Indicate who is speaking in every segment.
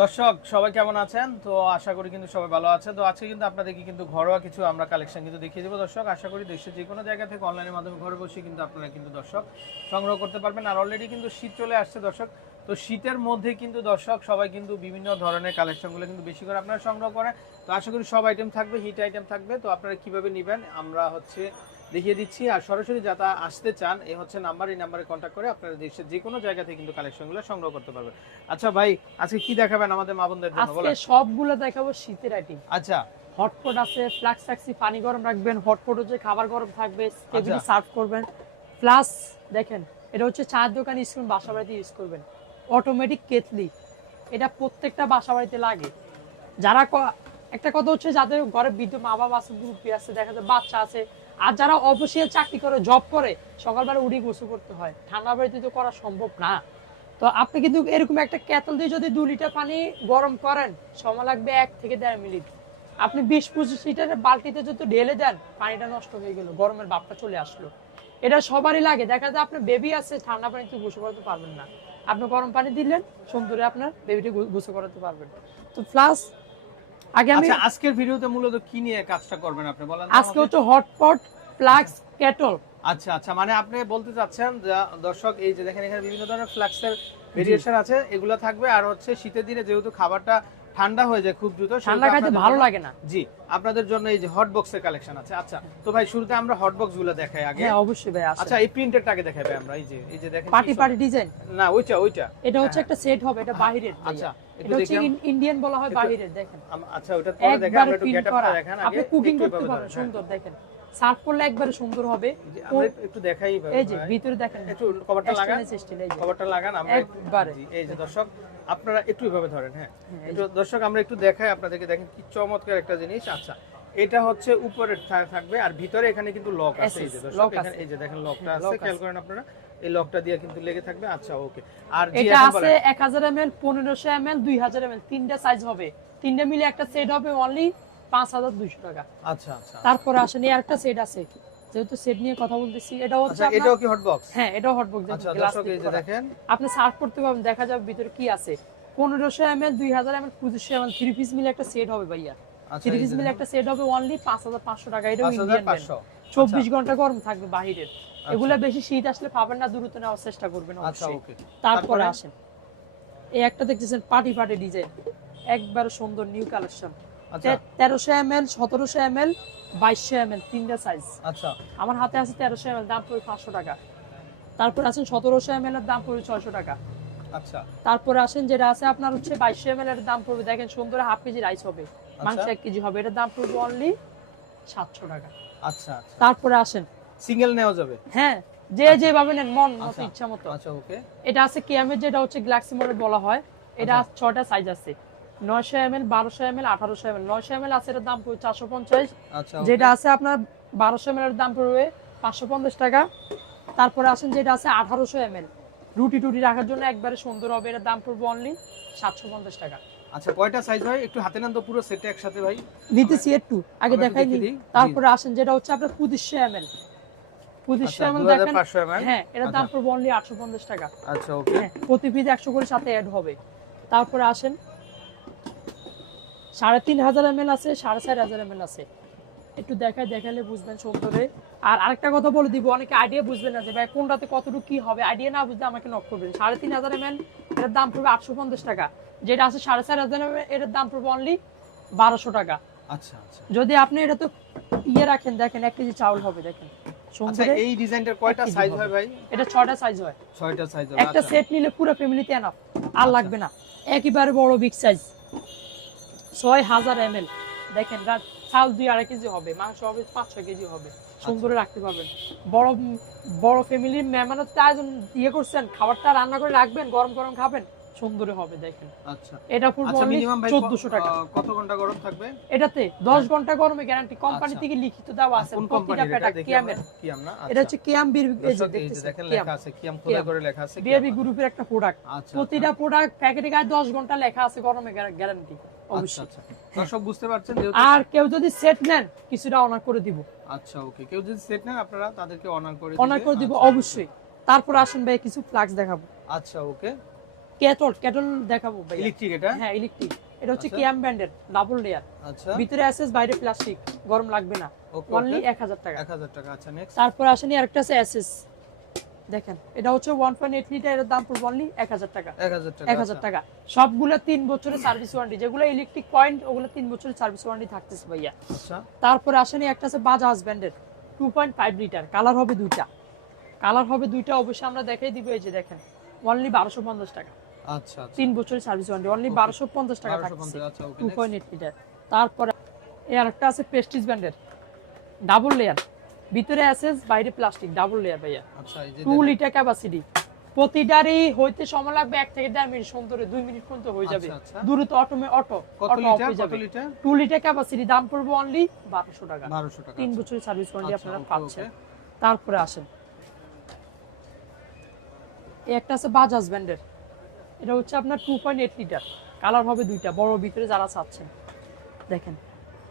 Speaker 1: দর্শক, সবাই কেমন আছেন? তো আশা করি কিন্তু সবাই ভালো আছে তো আজকে কিন্তু আপনাদেরকে কিন্তু ঘরোয়া কিছু আমরা কালেকশন কিন্তু দেখিয়ে দেবো দর্শক। আশা করি দেশের যে কোনো জায়গা থেকে অনলাইনের মাধ্যমে ঘরে বসে কিন্তু আপনারা কিন্তু দর্শক সংগ্রহ করতে পারবেন। আর অলরেডি কিন্তু শীত চলে আসছে দর্শক। তো শীতের মধ্যে কিন্তু দর্শক সবাই কিন্তু বিভিন্ন ধরনের কালেকশনগুলো কিন্তু বেশি করে আপনারা সংগ্রহ করেন। তো আশা করি সব আইটেম থাকবে হিট আইটেম থাকবে। তো আপনারা কীভাবে নেবেন আমরা হচ্ছে দেখিয়ে দিচ্ছি। আর সরাসরি যারা আসতে চান এই হচ্ছে নাম্বার এই নাম্বারে কন্ট্যাক্ট করে আপনারা দেশের যে কোনো জায়গা থেকে কিন্তু কালেকশনগুলো সংগ্রহ করতে পারবেন। আচ্ছা ভাই আজকে কি দেখাবেন আমাদের মা বোনদের জন্য
Speaker 2: আজকে সবগুলো দেখাবো শীতের আইটেম
Speaker 1: আচ্ছা।
Speaker 2: হটপট আছে ফ্লাক্স ট্যাক্সি পানি গরম রাখবেন। হটপট হচ্ছে খাবার গরম থাকবে টেবিলে
Speaker 1: আচ্ছা।
Speaker 2: সার্ভ করবেন। প্লাস দেখেন এটা হচ্ছে চায়ের দোকান করবেন বাসা বাড়িতে ইউজ করবেন। অটোমেটিক কেতলি। এটা প্রত্যেকটা বাসা বাড়িতে লাগে। যারা একটা কথা হচ্ছে, যাদের ঘরে বৃদ্ধ মা বাবা আছে গ্রুপি আছে, দেখা যায় বাচ্চা আছে, আর যারা অফিসিয়াল চাকরি করে জব করে, সকালবেলা উঠে গোসল করতে হয়। ঠান্ডা বাড়িতে তো করা সম্ভব না। তো আপনি কিন্তু এরকম একটা কেতল দিয়ে যদি দু লিটার পানি গরম করেন, সময় লাগবে এক থেকে দেড় মিনিট। আপনি বিশ পঁচিশ লিটারের বালতিতে যদি ঢেলে দেন, পানিটা নষ্ট হয়ে গেল, গরমের ভাবটা চলে আসলো। এটা সবারই লাগে। দেখা যায় আপনার বেবি আছে, ঠান্ডা পানিতে গোসল করতে পারবেন না। আপনি গরম পানি দিলেন সুন্দরে আপনার বেবিটি গোসল করাতে পারবেন। তো প্লাস আগে আমি
Speaker 1: আচ্ছা আজকের ভিডিওতে মূলত কি নিয়ে কাজটা করবেন আপনি? বলেন
Speaker 2: আজকে? হচ্ছে হটপট ফ্লাক্স কেটল
Speaker 1: আচ্ছা আচ্ছা মানে আপনি বলতে চাচ্ছেন যে দর্শক এই যে দেখেন এখানে বিভিন্ন ধরনের ফ্লাক্সের ভেরিয়েশন আছে এগুলো থাকবে। আর হচ্ছে শীতের দিনে যেহেতু খাবারটা ঠান্ডা হয়ে যায় খুব দ্রুত
Speaker 2: ঠান্ডা খাইতে ভালো লাগে না।
Speaker 1: জি আপনাদের জন্য এই যে হট বক্সের কালেকশন আছে। আচ্ছা তো ভাই শুরুতে আমরা হট বক্সগুলো দেখাই আগে।
Speaker 2: হ্যাঁ অবশ্যই ভাই
Speaker 1: আচ্ছা এই প্রিন্টেরটা আগে দেখাবে আমরা এই যে এই যে দেখেন
Speaker 2: পার্টি পার্টি ডিজাইন?
Speaker 1: না ওইটা ওইটা।
Speaker 2: এটা হচ্ছে
Speaker 1: হ্যাঁ।
Speaker 2: একটা সেট হবে এটা বাহিরের
Speaker 1: আচ্ছা
Speaker 2: এটা হচ্ছে ইন্ডিয়ান বলা হয় বাহিরের দেখেন।
Speaker 1: আচ্ছা ওটা পরে দেখেন আমরা একটু গেটআপটা দেখান আগে
Speaker 2: আপনি কুকিং করতে পারবেন সুন্দর দেখেন। সার্ভ করলে একবারে সুন্দর হবে।
Speaker 1: একটু দেখাই
Speaker 2: এই যে ভিতরে দেখেন।
Speaker 1: একটু কভারটা লাগান। কভারটা লাগান আমরা
Speaker 2: একবারে।
Speaker 1: এই যে দর্শক আপনারা একটু এভাবে ধরেন হ্যাঁ?
Speaker 2: হ্যাঁ,
Speaker 1: একটু দর্শক আমরা একটু দেখাই আপনাদেরকে দেখেন কি চমৎকার একটা জিনিস। আচ্ছা এটা হচ্ছে উপরে থাকবে আর ভিতরে এখানে কিন্তু লক আছে এই যে দর্শক এখানে এই যে দেখেন লকটা
Speaker 2: হ্যাঁ,
Speaker 1: আছে খেয়াল করেন আপনারা। এই লকটা দিয়ে কিন্তু লেগে থাকবে। আচ্ছা ওকে। আর
Speaker 2: এটা আছে
Speaker 1: বলেন।
Speaker 2: এক হাজার এম এল পনেরোশো এম এল দুই হাজার এম এল তিনটা সাইজ হবে। তিনটা মিলে একটা সেট হবে অনলি পাঁচ হাজার দুইশো টাকা।
Speaker 1: আচ্ছা আচ্ছা।
Speaker 2: তারপরে আসেন একটা সেট আছে। যেহেতু সেট নিয়ে কথা বলতেছি এটা হচ্ছে
Speaker 1: আচ্ছা এটাও কি হট বক্স
Speaker 2: হ্যাঁ এটাও হটবক্স
Speaker 1: আচ্ছা দর্শক এই যে দেখেন।
Speaker 2: আপনি সার্চ করতে পারবেন দেখা যাবে ভিতরে কি আছে। পনেরোশো এম এল দুই হাজার এম এল পঁচিশশো এম এল থ্রি পিস মিলে একটা সেট হবে ভাইয়া।
Speaker 1: আচ্ছা
Speaker 2: থ্রি পিস মিলে একটা সেট হবে অনলি পাঁচ হাজার পাঁচশো টাকা। এটাও
Speaker 1: পাঁচ হাজার
Speaker 2: ইন্ডিয়ান
Speaker 1: পাঁচশো।
Speaker 2: চব্বিশ ঘণ্টা গরম থাকবে বাহিরের
Speaker 1: আচ্ছা।
Speaker 2: এগুলা বেশি শীত আসলে পাবেন না দূরত্ব নেওয়ার চেষ্টা করবেন
Speaker 1: আচ্ছা
Speaker 2: অবশ্যই। তারপরে? আসেন। এই একটা দেখতেছেন পার্টি পার্টি ডিজাইন একবার সুন্দর নিউ কালেকশন
Speaker 1: আচ্ছা
Speaker 2: তেরোশো এম এল সতেরোশো এম এল বাইশশো এম এল তিনটা সাইজ
Speaker 1: আচ্ছা।
Speaker 2: আমার হাতে আছে তেরোশো এম এল দাম পড়বে পাঁচশো টাকা। তারপর আছেন সতেরোশো এম এল এর দাম পড়বে ছয়শো টাকা।
Speaker 1: আচ্ছা।
Speaker 2: তারপরে আসেন যেটা আছে আপনার হচ্ছে বাইশশো এম এল এর দাম পড়বে দেখেন সুন্দর হাফ কেজি রাইস হবে। মাংস এক কেজি হবে এটার দাম পড়বে অনলি সাতশো টাকা।
Speaker 1: আচ্ছা আচ্ছা।
Speaker 2: তারপরে আসেন।
Speaker 1: সিঙ্গেল নেওয়া যাবে?
Speaker 2: হ্যাঁ যে যেভাবে নেন মন মতো
Speaker 1: আচ্ছা।
Speaker 2: ইচ্ছা মতো।
Speaker 1: আচ্ছা ওকে।
Speaker 2: এটা আছে কেএমের যেটা হচ্ছে গ্যালাক্সি মডেল বলা হয়। এটা
Speaker 1: আচ্ছা।
Speaker 2: ছটা সাইজ আছে। নয়শো এম এল বারোশো এম এল আঠারোশো এম এল নয়শো এম এল আছে দাম পড়বে
Speaker 1: আচ্ছা
Speaker 2: যেটা আছে আপনার বারোশো এম এর দাম পড়বে টাকা। তারপরে আসেন যেটা আছে রুটি টুটি রাখার জন্য একবারে সুন্দর হবে এটার দাম পড়বে অনলি সাতশো পঞ্চাশ টাকা।
Speaker 1: আচ্ছা কয়টা সাইজ হয়? একটু হাতে নেন তো পুরো সেটটা একসাথে ভাই।
Speaker 2: নিতেছি একটু আগে দেখাই নি তারপরে আসেন যেটা হচ্ছে আপনার
Speaker 1: আচ্ছা
Speaker 2: এম এল
Speaker 1: দু
Speaker 2: দেখেন হ্যাঁ এটার দাম
Speaker 1: আচ্ছা।
Speaker 2: পড়বে অনলি আটশো পঞ্চাশ টাকা।
Speaker 1: আচ্ছা ওকে
Speaker 2: হ্যাঁ প্রতি পিস একশো করে সাথে অ্যাড হবে। তারপরে আসেন সাড়ে তিন হাজার এম আছে সাড়ে চার হাজার এম আছে। একটু দেখায় দেখালে বুঝবেন সুন্দরে আর আরেকটা কথা বলে দিব অনেকে আইডিয়া বুঝবেন না যে ভাই কোনটাতে কতটুকু কি হবে? আইডিয়া না বুঝলে আমাকে নক করবেন। সাড়ে তিন হাজার এম এটার দাম পড়বে আটশো পঞ্চাশ টাকা। যেটা আছে সাড়ে চার হাজার এম এটার দাম পড়বে অনলি বারোশো টাকা।
Speaker 1: আচ্ছা আচ্ছা।
Speaker 2: যদি আপনি এটা তো ইয়ে রাখেন দেখেন এক কেজি চাউল হবে দেখেন।
Speaker 1: আচ্ছা এই ডিজাইনটার কয়টা সাইজ হয় ভাই?
Speaker 2: এটা ছয়টা সাইজ হয়।
Speaker 1: ছয়টা সাইজ
Speaker 2: একটা
Speaker 1: আচ্ছা।
Speaker 2: সেট নিলে পুরো ফ্যামিলিতে এনাফ আর লাগবে না। একেবারে বড় বিগ সাইজ ছয় হাজার এম এল দেখেন রাত চাল দুই আড়াই কেজি হবে মাংস হবে পাঁচ ছয় কেজি হবে। সুন্দর রাখতে পারবেন। বড় বড় ফ্যামিলির আয়োজন ইয়ে করছেন খাবারটা রান্না করে রাখবেন গরম গরম খাবেন সুন্দরে হবে দেখেন।
Speaker 1: আচ্ছা।
Speaker 2: এটা
Speaker 1: আচ্ছা মিনিমাম ভাই
Speaker 2: চোদ্দশো টাকা।
Speaker 1: কত ঘণ্টা গরম থাকবে?
Speaker 2: এটাতে দশ ঘণ্টা গরমে গ্যারান্টি কোম্পানি
Speaker 1: আচ্ছা।
Speaker 2: থেকে লিখিত দেওয়া আছে প্রতিটা
Speaker 1: এটা কিয়াম না?
Speaker 2: হচ্ছে কিয়াম বির এই যে
Speaker 1: দর্শক, এই যে
Speaker 2: দেখতেছেন,
Speaker 1: দেখেন লেখা আছে কিয়াম খোদাই করে লেখা আছে
Speaker 2: বিএবি গ্রুপের একটা প্রোডাক্ট
Speaker 1: আচ্ছা
Speaker 2: প্রতিটা প্রোডাক্ট প্যাকেটে গায়ে দশ ঘণ্টা লেখা আছে গরমে গ্যারান্টি
Speaker 1: আচ্ছা
Speaker 2: অবশ্যই।
Speaker 1: আচ্ছা দর্শক বুঝতে পারছেন
Speaker 2: আর কেউ যদি সেট নেন কিছুটা অনার করে দিব।
Speaker 1: আচ্ছা ওকে কেউ যদি সেট নেন আপনারা তাদেরকে অনার করে
Speaker 2: অনার করে দিব
Speaker 1: আচ্ছা,
Speaker 2: অবশ্যই। তারপর আসেন ভাই কিছু ফ্লাক্স দেখাবো।
Speaker 1: আচ্ছা ওকে
Speaker 2: ক্যাটল ক্যাটল দেখাবো ভাই
Speaker 1: ইলেকট্রিক এটা?
Speaker 2: হ্যাঁ ইলেকট্রিক এটা হচ্ছে। ক্যাম ডাবল লেয়ার
Speaker 1: আচ্ছা।
Speaker 2: ভিতরে অ্যাসেস বাইরে প্লাস্টিক গরম লাগবে না। অনলি এক হাজার টাকা।
Speaker 1: এক হাজার টাকা আচ্ছা নেক্সট
Speaker 2: তারপর আসেনি আরেকটা আছে অ্যাসেস দেখেন এটা হচ্ছে ওয়ান পয়েন্ট এইট লিটার এর দাম পড়বে অনলি এক হাজার টাকা।
Speaker 1: এক হাজার টাকা
Speaker 2: এক হাজার
Speaker 1: আচ্ছা।
Speaker 2: টাকা। সবগুলো তিন বছরের সার্ভিস ওয়ারেন্টি যেগুলো ইলেকট্রিক পয়েন্ট ওগুলো তিন বছরের সার্ভিস ওয়ারেন্টি থাকতেছে ভাইয়া।
Speaker 1: আচ্ছা।
Speaker 2: তারপরে আসেনি একটা আছে Bajaj point five litre colour হবে দুইটা। কালার হবে দুইটা অবশ্যই আমরা দেখাই দিব এই যে দেখেন অনলি বারোশো পঞ্চাশ টাকা।
Speaker 1: আচ্ছা আচ্ছা।
Speaker 2: তিন বছরের সার্ভিস ওয়ারেন্টি অনলি
Speaker 1: Okay.
Speaker 2: বারোশো পঞ্চাশ টাকা থাকছে
Speaker 1: পঞ্চাশ আচ্ছা okay
Speaker 2: two point eight litre তারপরে এই আরেকটা আছে প্রেস্টিজ ব্যান্ডের ডাবল লেয়ার ভিতরে অ্যাসেস বাইরে প্লাস্টিক ডাবল লেয়ার ভাইয়া।
Speaker 1: আচ্ছা এই যে
Speaker 2: টু লিটার ক্যাপাসিটি প্রতিটারই হইতে সময় লাগবে এক থেকে দেড় মিনিট সুন্দরে দুই মিনিট পর্যন্ত হয়ে যাবে।
Speaker 1: আচ্ছা, আচ্ছা।
Speaker 2: দ্রুত অটোমে অটো
Speaker 1: কত লিটার কত লিটার
Speaker 2: টু লিটার ক্যাপাসিটি দাম পড়বে অনলি বারোশো টাকা।
Speaker 1: বারোশো টাকা
Speaker 2: তিন বছরের সার্ভিস ওয়ারেন্টি
Speaker 1: আচ্ছা,
Speaker 2: আপনারা পাচ্ছেন। তারপরে আসেন। এই একটা আছে বাজাজ ব্যান্ডের এটা হচ্ছে আপনার two point eight litre colour হবে দুইটা বড় ভিতরে যারা চাচ্ছেন। দেখেন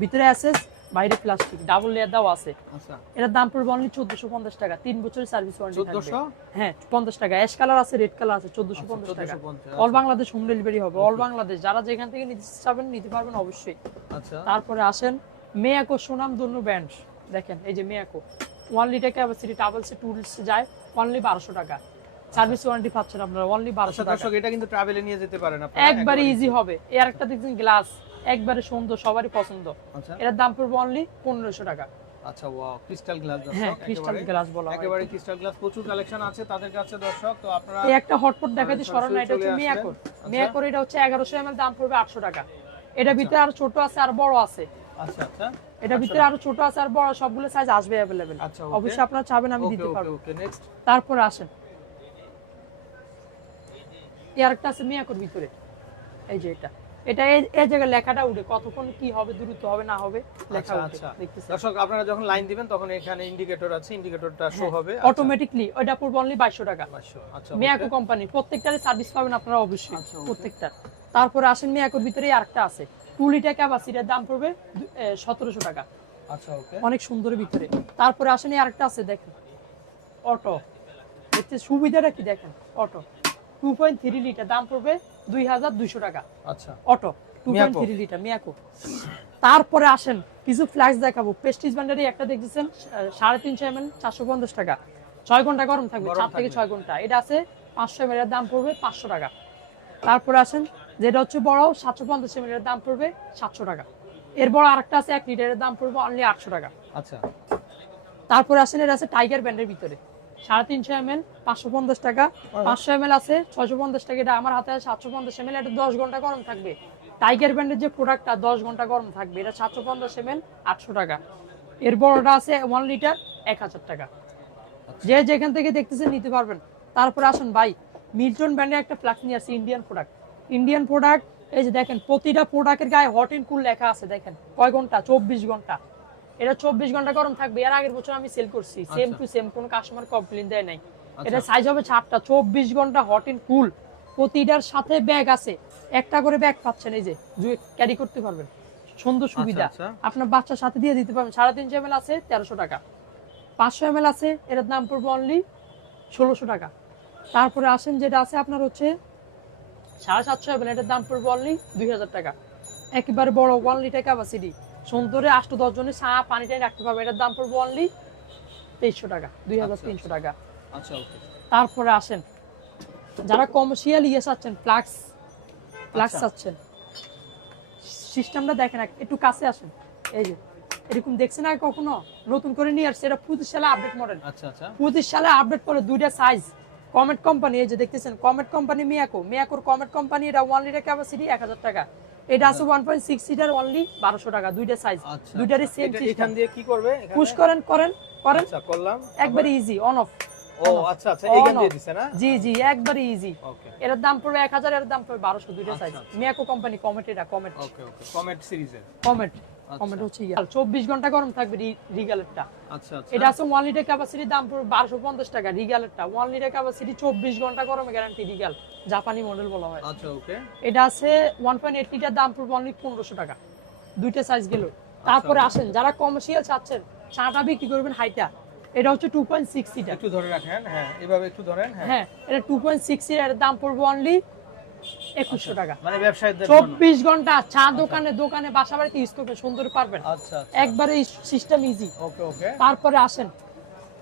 Speaker 2: ভিতরে অ্যাসেস বাইরে প্লাস্টিক ডাবল লেয়ার দাও আছে।
Speaker 1: আচ্ছা।
Speaker 2: এটার দাম পড়বে অনলি চোদ্দশো পঞ্চাশ টাকা তিন বছরের সার্ভিস ওয়ারেন্টি থাকবে। হ্যাঁ পঞ্চাশ টাকা। অ্যাশ কালার আছে রেড কালার আছে চোদ্দশো
Speaker 1: আচ্ছা,
Speaker 2: পঞ্চাশ টাকা।
Speaker 1: 1450
Speaker 2: অল বাংলাদেশ হোম ডেলিভারি হবে। অল বাংলাদেশ যারা যেখান থেকে নিতে চাবেন নিতে পারবেন অবশ্যই।
Speaker 1: আচ্ছা।
Speaker 2: তারপরে আসেন মেয়াকো সুনাম ধন্য ব্যান্ড দেখেন এই যে মেয়াকো ওয়ান লিটার ক্যাপাসিটি ট্রাভেলসে টুরিস্ট যায় অনলি বারোশো টাকা। সার্ভিস ওয়ারেন্টি পাচ্ছেন আপনারা অনলি বারোশো টাকা।
Speaker 1: এটা কিন্তু ট্রাভেলে নিয়ে যেতে পারেন
Speaker 2: একবারে ইজি হবে। এর একটা দেখছেন গ্লাস একবারে সুন্দর সবারই পছন্দ।
Speaker 1: আচ্ছা।
Speaker 2: এটার দাম পড়বে অনলি পনেরোশো টাকা।
Speaker 1: আচ্ছা ওয়াও ক্রিস্টাল গ্লাস
Speaker 2: হ্যাঁ ক্রিস্টাল গ্লাস বলা
Speaker 1: একেবারে ক্রিস্টাল গ্লাস প্রচুর কালেকশন আছে তাদের কাছে দর্শক তো আপনারা
Speaker 2: এই একটা হটপট
Speaker 1: সরাসরি
Speaker 2: সরানো এটা হচ্ছে মিয়াকোর। মিয়াকোর এটা হচ্ছে এগারোশো এমএল দাম পড়বে আটশো টাকা। এটা ভিতরে আরও ছোট আছে আর বড় আছে।
Speaker 1: আচ্ছা আচ্ছা।
Speaker 2: এটা ভিতরে আরও ছোট আছে আর বড় সবগুলো সাইজ আসবে
Speaker 1: আচ্ছা,
Speaker 2: অবশ্যই আপনারা চাবেন আমি দিতে পারব।
Speaker 1: ওকে নেক্সট
Speaker 2: তারপরে আসেন। এই আরেকটা আছে মিয়াকোর ভিতরে। এই যে এটা। এটা এই- জায়গায় লেখাটা উঠে কতক্ষণ কি হবে দ্রুত হবে না হবে লেখা
Speaker 1: আচ্ছা আচ্ছা। দর্শক আপনারা যখন লাইন দিবেন তখন এখানে ইন্ডিকেটর আছে ইন্ডিকেটরটা শো
Speaker 2: হ্যাঁ,
Speaker 1: হবে।
Speaker 2: অটোমেটিকলি ওইটা পড়বে অনলি বাইশশো টাকা।
Speaker 1: আচ্ছা আচ্ছা
Speaker 2: মিয়াকো কোম্পানি প্রত্যেকটারই সার্ভিস পাবেন আপনারা অবশ্যই
Speaker 1: আচ্ছা,
Speaker 2: প্রত্যেকটা। তারপরে আসেন মিয়াকোর ভিতরে আরেকটা আছে। টু লিটার ক্যাপাসিটির দাম পড়বে সতেরোশো টাকা।
Speaker 1: আচ্ছা ওকে।
Speaker 2: অনেক সুন্দর ভিতরে। তারপরে আসেন আরেকটা আছে দেখেন। অটো। দেখতে সুবিধাটা কি দেখেন? Auto. Two point three litre দাম পড়বে দুই হাজার দুইশো টাকা।
Speaker 1: আচ্ছা।
Speaker 2: Auto two point. Three litre Miyako. তারপরে আসেন কিছু ফ্ল্যাক্স দেখাবো। পেস্টিজ ব্যান্ডারি একটা দেখতেছেন সাড়ে তিনশো এম চারশো পঞ্চাশ টাকা। ছয় ঘণ্টা গরম থাকবে চার থেকে। ছয় ঘণ্টা। এটা আছে পাঁচশো এম এর দাম পড়বে পাঁচশো টাকা। তারপরে আসেন যেটা হচ্ছে বড় সাতশো পঞ্চাশ এম দাম পড়বে সাতশো টাকা। এর বড় আরেকটা আছে এক লিটারের দাম পড়বে অনলি আটশো টাকা।
Speaker 1: আচ্ছা।
Speaker 2: তারপরে আসেন এটা আছে টাইগার ব্যান্ডের ভিতরে। সাড়ে তিনশো এম এল পাঁচশো পঞ্চাশ টাকা। পাঁচশো এম এল আছে ছয়শো পঞ্চাশ টাকা। এটা আমার হাতে আছে সাতশো পঞ্চাশ এম এল এটা দশ ঘণ্টা গরম থাকবে। টাইগার ব্যান্ডের যে প্রোডাক্টটা দশ ঘণ্টা গরম থাকবে। এটা সাতশো পঞ্চাশ এম এল আটশো টাকা। এর বড়টা আছে ওয়ান লিটার এক হাজার টাকা। যে যেখান থেকে দেখতেছেন নিতে পারবেন। তারপরে আসুন ভাই মিল্টন ব্র্যান্ডের একটা ফ্লাক্স নিয়ে আসছে ইন্ডিয়ান প্রোডাক্ট ইন্ডিয়ান প্রোডাক্ট এই যে দেখেন প্রতিটা প্রোডাক্টের গায়ে হট ইন কুল লেখা আছে দেখেন। কয় ঘণ্টা? চব্বিশ ঘণ্টা। এটা চব্বিশ ঘণ্টা গরম থাকবে এর আগের বছর আমি সেল করছি সেম টু সেম কোনো কাস্টমার কমপ্লেন দেয় নাই। এটা সাইজ হবে চারটা চব্বিশ ঘণ্টা হট ইন কুল প্রতিটার সাথে ব্যাগ আছে একটা করে ব্যাগ পাচ্ছেন এই যে ক্যারি করতে পারবেন সুন্দর সুবিধা।
Speaker 1: আচ্ছা।
Speaker 2: আপনার বাচ্চার সাথে দিয়ে দিতে পারবেন সাড়ে তিনশো এমএল আছে তেরোশো টাকা পাঁচশো এমএল আছে এটার দাম পড়বে অনলি ষোলোশো টাকা। তারপরে আসেন যেটা আছে আপনার হচ্ছে সাড়ে সাতশো এমএল এটার দাম পড়বে অনলি দুই হাজার টাকা। একেবারে বড় ওয়ান লিটার ক্যাপাসিটি সুন্দরে আষ্ট দশ জনের চা পানি টানি রাখতে পারবে। এটার দাম পড়বে অনলি তেইশশো টাকা দুই হাজার
Speaker 1: আচ্ছা,
Speaker 2: তিনশো টাকা।
Speaker 1: আচ্ছা
Speaker 2: তারপরে আসেন যারা কমার্শিয়াল ইয়ে চাচ্ছেন ফ্লাক্স ফ্লাক্স
Speaker 1: আচ্ছা।
Speaker 2: চাচ্ছেন সিস্টেমটা দেখেন এক- একটু কাছে আসেন। এই যে এরকম দেখছেন আর কখনো? নতুন করে নিয়ে আসছে এটা পঁচিশ সালে আপডেট মডেল
Speaker 1: আচ্ছা আচ্ছা।
Speaker 2: পঁচিশ সালে আপডেট করে দুইটা সাইজ কমেট কোম্পানি এই যে দেখতেছেন কমেট কোম্পানি মিয়াকো মিয়াকোর কমেট কোম্পানি এটা ওয়ান লিটার ক্যাপাসিটি এক হাজার টাকা। এটা আছে one point six litre only বারোশো টাকা দুইটা সাইজ
Speaker 1: আচ্ছা
Speaker 2: দুইটারই
Speaker 1: আচ্ছা।
Speaker 2: সেম
Speaker 1: এটা- এখান দিয়ে কি করবে?
Speaker 2: পুশ করেন করেন করেন।
Speaker 1: আচ্ছা করলাম।
Speaker 2: একবারে ইজি অন অফ
Speaker 1: ও আচ্ছা আচ্ছা দিয়ে দিছে না?
Speaker 2: জি জি একবারে ইজি এর দাম পড়বে এক হাজার এর দাম পড়বে বারোশো দুইটা
Speaker 1: আচ্ছা,
Speaker 2: সাইজ
Speaker 1: আচ্ছা।
Speaker 2: মিয়াকো কোম্পানি কমেট এটা কমেট
Speaker 1: ওকে ওকে কমেন্ট সিরিজের
Speaker 2: কমেট
Speaker 1: আচ্ছা।
Speaker 2: হচ্ছে চব্বিশ ঘণ্টা গরম থাকবে রিগালেরটা
Speaker 1: আচ্ছা আচ্ছা।
Speaker 2: এটা আছে ওয়ান লিটার ক্যাপাসিটি দাম পড়বে বারোশো পঞ্চাশ টাকা রিগালেরটা ওয়ান লিটার ক্যাপাসিটি চব্বিশ ঘণ্টা গরমে গ্যারান্টি রিগাল জাপানি মডেল বলা হয়।
Speaker 1: আচ্ছা ওকে
Speaker 2: এটা আছে ওয়ান পয়েন্ট এইট লিটার দাম পড়বে অনলি পনেরোশো টাকা। দুইটা সাইজ গেল। তারপরে আসেন যারা কমার্শিয়াল চাচ্ছেন চাটা বিক্রি করবেন হাইটা। এটা হচ্ছে টু পয়েন্ট সিক্স লিটার
Speaker 1: একটু ধরে রাখেন হ্যাঁ এভাবে একটু ধরেন হ্যাঁ।
Speaker 2: হ্যাঁ এটা টু পয়েন্ট সিক্স এর দাম পড়বে অনলি একুশশো টাকা।
Speaker 1: মানে ব্যবসায়ীদের
Speaker 2: চব্বিশ ঘণ্টা চা দোকানে দোকানে বাসা বাড়িতে ইউজ সুন্দর পারবেন।
Speaker 1: আচ্ছা
Speaker 2: একবারে সিস্টেম ইজি
Speaker 1: ওকে ওকে।
Speaker 2: তারপরে আসেন।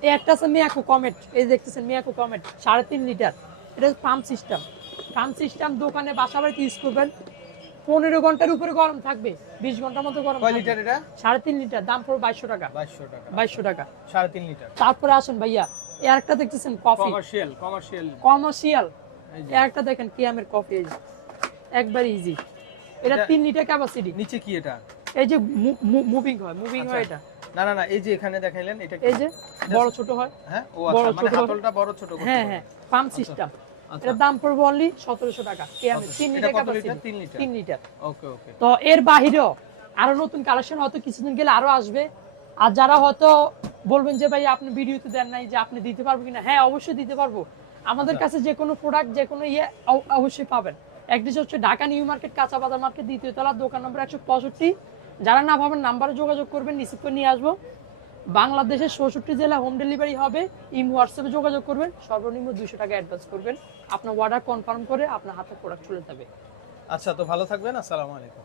Speaker 2: এই একটা আছে মিয়াকো কমেট এই দেখতেছেন মিয়াকো কমেট সাড়ে তিন লিটার এটা পাম্প সিস্টেম পাম্প সিস্টেম দোকানে বাসা বাড়িতে ইউজ করবেন। পনেরো ঘণ্টার উপরে গরম থাকবে। বিশ ঘণ্টার মতো গরম
Speaker 1: লিটার এটা?
Speaker 2: সাড়ে তিন লিটার দাম পড়বে বাইশশো টাকা।
Speaker 1: বাইশশো টাকা।
Speaker 2: বাইশশো টাকা।
Speaker 1: সাড়ে তিন লিটার
Speaker 2: তারপরে আসেন ভাইয়া। এই আরেকটা দেখতেছেন কফি
Speaker 1: কমার্শিয়াল কমার্শিয়াল
Speaker 2: কমার্শিয়াল আরেকটা দেখেন কিয়ামের কফি একবার ইজি এটা লিটার ক্যাপাসিটি
Speaker 1: নিচে কি এটা?
Speaker 2: এই যে মুভিং হয় মুভিং হয় এটা।
Speaker 1: না না না এই যে এখানে দেখাইলেন এটা
Speaker 2: এই যে বড় ছোট হয়।
Speaker 1: হ্যাঁ? ও আচ্ছা মানে হাতলটা বড় ছোট করতে
Speaker 2: হ্যাঁ হ্যাঁ পাম্প সিস্টেম
Speaker 1: আচ্ছা।
Speaker 2: এটার দাম পড়বে অনলি সতেরোশো টাকা। কিয়ামের তিন
Speaker 1: এটা
Speaker 2: লিটার
Speaker 1: কত
Speaker 2: ক্যাপাসিটি
Speaker 1: লিটার? তিন লিটার?
Speaker 2: তিন লিটার।
Speaker 1: Okay okay.
Speaker 2: তো এর বাহিরেও আরও নতুন কালেকশন হয়তো কিছুদিন গেলে আরও আসবে। আর যারা হয়তো বলবেন যে ভাই আপনি ভিডিওতে দেন নাই যে আপনি দিতে পারব কিনা? হ্যাঁ অবশ্যই দিতে পারব। আমাদের
Speaker 1: আচ্ছা।
Speaker 2: কাছে যে কোনো প্রোডাক্ট যে কোনো ইয়ে অবশ্যই পাবেন। একদিন হচ্ছে ঢাকা নিউ মার্কেট কাঁচা বাজার মার্কেট দ্বিতীয় তলা দোকান নম্বর একশো পঁয়ষট্টি। যারা না ভাবেন নাম্বারে যোগাযোগ করবেন রিসিভ করে নিয়ে আসব। বাংলাদেশের চৌষট্টি জেলা হোম ডেলিভারি হবে। ইম হোয়াটসঅ্যাপে যোগাযোগ করবেন। সর্বনিম্ন দুশো টাকা অ্যাডভান্স করবেন। আপনার অর্ডার কনফার্ম করে আপনার হাতে প্রোডাক্ট চলে যাবে।
Speaker 1: আচ্ছা তো ভালো থাকবেন। আসসালামু আলাইকুম।